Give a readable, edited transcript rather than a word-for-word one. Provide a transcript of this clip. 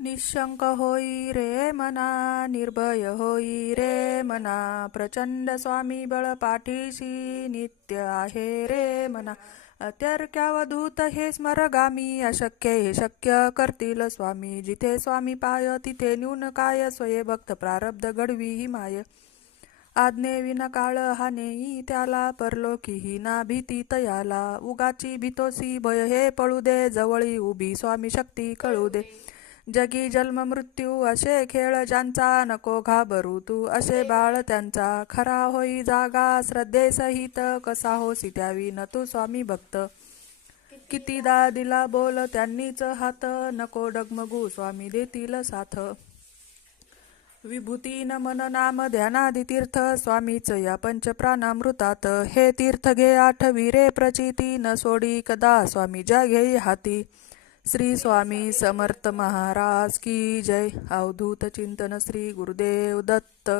निशंक होई रे मना, निर्भय होई रे मना, प्रचंड स्वामी बळ पाठीशी नित्य आहे रे मना. अत्यर्क्यावधूत हे स्मरगामी, अशक्य हे शक्य करतील स्वामी. जिथे स्वामी पाय तिथे न्यून काय, स्वये भक्त प्रारब्ध घडवी ही माय. आज्ञे विना काळ हा नेई त्याला, परलोकीही ना भीती तयाला. उगाची भीतोसी भय हे पळू दे, जवळी उभी स्वामी शक्ती कळू दे. जगी जन्म मृत्यू असे खेळ ज्यांचा, नको घाबरू तू असे बाळ त्यांचा. खरा होई जागा श्रद्धेसहित, कसा होसी त्यावी न तू स्वामी भक्त. कितीदा दिला बोल त्यांनीच हात, नको डगमगू स्वामी देतील साथ. विभूती न मन नाम ध्यानादि तीर्थ, स्वामीच या पंच प्राणामृतात. हे तीर्थ घे आठवी रे प्रचिती, न सोडी कदा स्वामी ज्या घेई हाती. श्री स्वामी समर्थ महाराज की जय. अवधूत चिंतन श्री गुरुदेव दत्त.